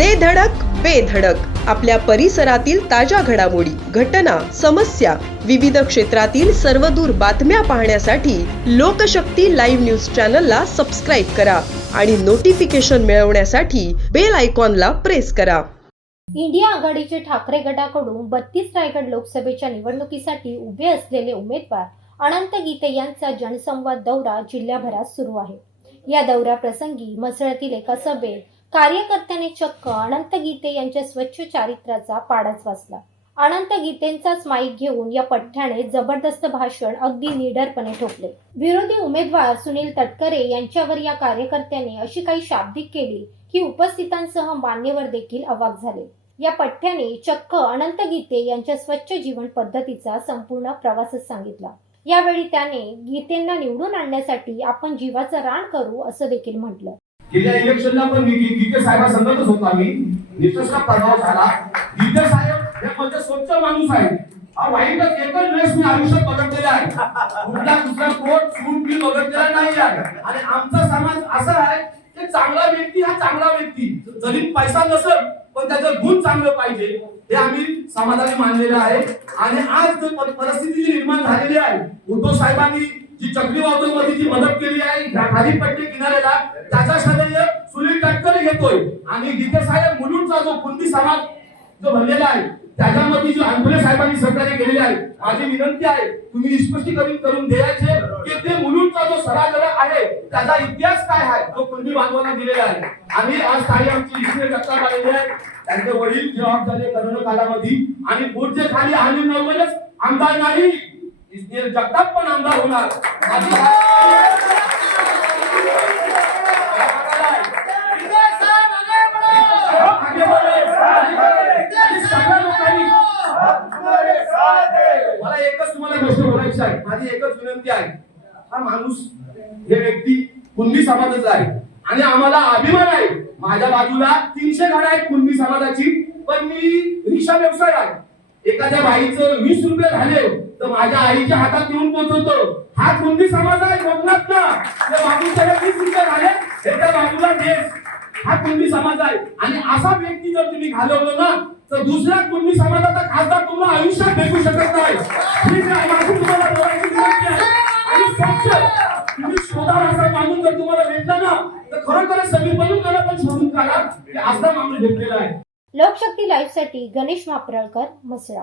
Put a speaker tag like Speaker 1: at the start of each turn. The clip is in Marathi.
Speaker 1: दे धडक बेधडक आपल्या परिसरातील ताज्या घडामोडी घटना समस्या विविध क्षेत्रातील सर्वदूर बातम्या पाहण्यासाठी लोकशक्ती लाईव्ह न्यूज चॅनलला सबस्क्राईब करा आणि नोटिफिकेशन मिळवण्यासाठी बेल आयकॉनला प्रेस करा.
Speaker 2: इंडिया आघाडीचे ठाकरे गटाकडून बत्तीस रायगड लोकसभेच्या निवडणुकीसाठी उभे असलेले उमेदवार अनंत गीते यांचा जनसंवाद दौरा जिल्ह्याभरात सुरू आहे. या दौऱ्याप्रसंगी मसळतील एका सभेत कार्यकर्त्याने चक्क अनंत गीते यांच्या स्वच्छ चारित्र्याचा पाडाच वाचला. अनंत गीतेंचाच माईक घेऊन या पठ्ठ्याने जबरदस्त भाषण अगदी निडरपणे ठोकले. विरोधी उमेदवार सुनील तटकरे यांच्यावर या कार्यकर्त्याने अशी काही शाब्दिक केली की उपस्थितांसह मान्यवर देखील अवाक झाले. या पठ्ठ्याने चक्क अनंत गीते यांच्या स्वच्छ जीवन पद्धतीचा संपूर्ण प्रवासच सांगितला. यावेळी त्याने गीतेंना निवडून आणण्यासाठी आपण जीवाचं रान करू असं देखील म्हटलं.
Speaker 3: गेल्या इलेक्शनला पण मी गी- गीते साहेबांसंगतच होतो आम्ही. निष्ठा प्रभाव झाला. गीते साहेब हे म्हणजे स्वच्छ माणूस आहे हा वाईटच एकच वेळेस मी आयुष्यात बघितलेला आहे. कुठला दुसरा कोट सूट मी बघितलेला नाही आहे. आणि आमचा समाज असा आहे की चांगला व्यक्ती हा चांगला व्यक्ती. जरी पैसा नसेल पण त्याचं गुण चांगलं पाहिजे. हे आम्ही समाजाने मानलेलं आहे. आणि आज जो प- परिस्थिती जी निर्माण झालेली आहे उद्धव साहेबांनी जी चक्रीवादळमध्ये जी मदत केली आहे ह्या खाली पट्टी किनाऱ्याला त्याचा श्रेय सुनील तटकरे घेतोय. आणि गीते साहेब मुलुंडचा जो कुंदी समाज जो भरलेला आहे त्याच्यामध्ये जी अंकुले साहेबांनी सहकार्य केलेले आहे माझी विनंती आहे तुम्ही स्पष्टीकरण करून द्यायचे की ते मुलुंडचा जो सरागडा आहे त्याचा इतिहास काय आहे तो कुंडी बांधवांना दिलेला आहे. आणि आज काही आमची इकडे जगताप आलेली आहे. त्यांचे वडील जबाब झाले करोना कालामध्ये आणि पुढचे खाली आणि नव्वदच आमदार नाही. जगतात पण आमदार होणार. मला एकच तुम्हाला गोष्ट बोलायची आहे. माझी एकच विनंती आहे. हा माणूस हे व्यक्ती कुणबी समाजाचा आहे. आणि आम्हाला अभिमान आहे. माझ्या बाजूला तीनशे गाड्या आहेत कुणबी समाजाची पण मी रिक्षा व्यवसाय आहे. एखाद्या बाईचं वीस रुपये झाले माझ्या आईच्या हातात घेऊन पोहोचवतो हा कुंडी समाज आहे कोकणात ना. त्या बाजूच्या हे झाले हे त्या बाबूला देश हा कुंडी समाज आहे. आणि असा व्यक्ती जर तुम्ही घालवलं ना तर दुसऱ्या कुंडी समाजाचा खासदार तुम्हाला आयुष्यात भेटू शकत नाही. ठीक आहे माझी तुम्हाला बोलायची विनंती आहे. आणि स्वच्छ तुम्ही शोधा असा माणूस जर तुम्हाला भेटला ना तर खरोखर समीपणून त्याला पण शोधून काढा. असा माणूस भेटलेला आहे.
Speaker 2: लोकशक्ती लाईव्हसाठी गणेश मापरळकर मसळा